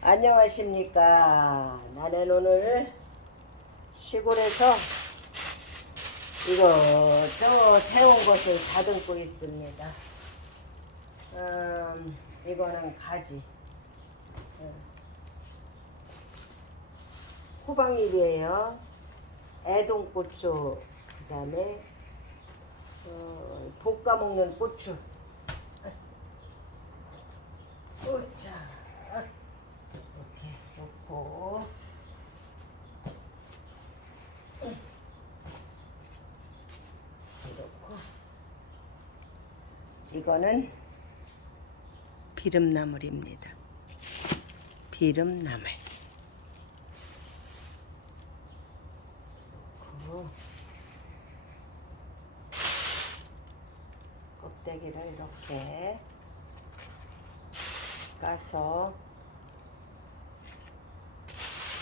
안녕하십니까. 나는 오늘 시골에서 이거 저 태운 것을 다듬고 있습니다. 음, 이거는 가지. 음. 호박잎이에요. 애동고추, 그 다음에 어, 볶아 먹는 고추. 오자. 이렇게 놓고. 이렇고. 이거는 비름나물입니다. 비름나물. 껍데기를 이렇게 까서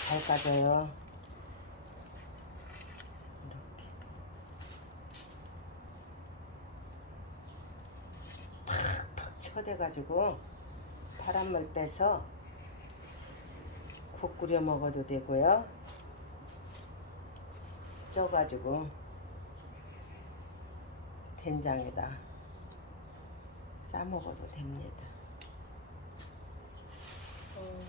잘 까져요. 이렇게 팍팍 쳐대가지고 바람물 빼서 국 끓여 먹어도 되고요. 쪄가지고 된장에다 싸 먹어도 됩니다. 어.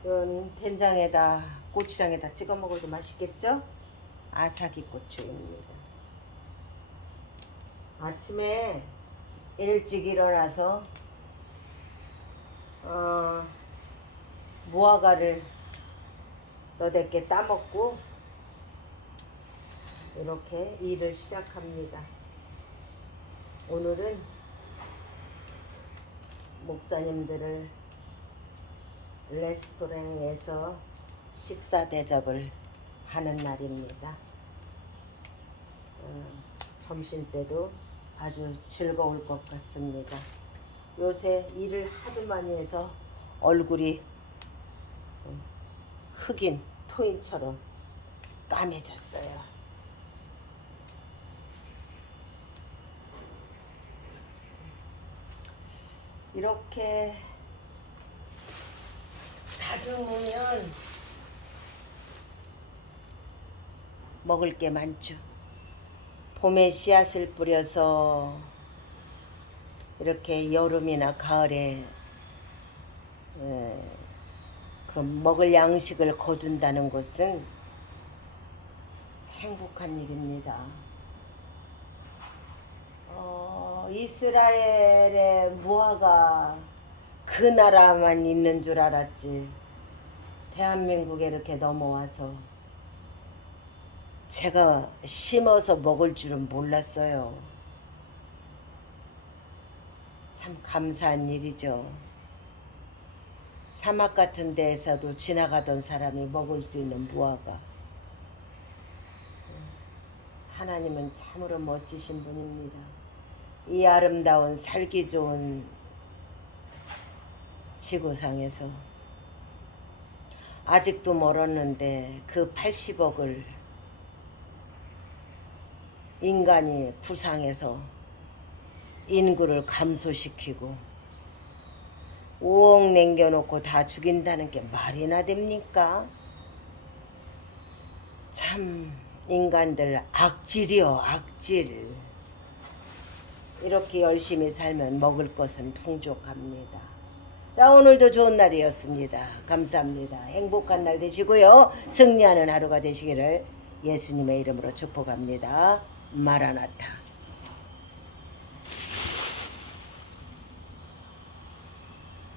이건 된장에다 고추장에다 찍어 먹어도 맛있겠죠? 아사기 고추입니다. 아침에 일찍 일어나서 어, 무화과를 너댓게 따먹고 이렇게 일을 시작합니다. 오늘은 목사님들을 레스토랑에서 식사 대접을 하는 날입니다. 어, 점심 때도 아주 즐거울 것 같습니다. 요새 일을 하도 많이 해서 얼굴이 어, 흑인 토인처럼 까매졌어요. 이렇게 다듬으면 먹을 게 많죠. 봄에 씨앗을 뿌려서 이렇게 여름이나 가을에 에, 그 먹을 양식을 거둔다는 것은 행복한 일입니다. 어, 이스라엘의 무화가 그 나라만 있는 줄 알았지. 대한민국에 이렇게 넘어와서 제가 심어서 먹을 줄은 몰랐어요. 참 감사한 일이죠. 사막 같은 데에서도 지나가던 사람이 먹을 수 있는 무화과. 하나님은 참으로 멋지신 분입니다. 이 아름다운 살기 좋은 지구상에서 아직도 멀었는데 그 80억을 인간이 구상해서 인구를 감소시키고 5억 남겨놓고 다 죽인다는 게 말이나 됩니까? 참 인간들 악질이요 악질 이렇게 열심히 살면 먹을 것은 풍족합니다. 자 오늘도 좋은 날이었습니다. 감사합니다. 행복한 날 되시고요. 승리하는 하루가 되시기를 예수님의 이름으로 축복합니다. 마라나타.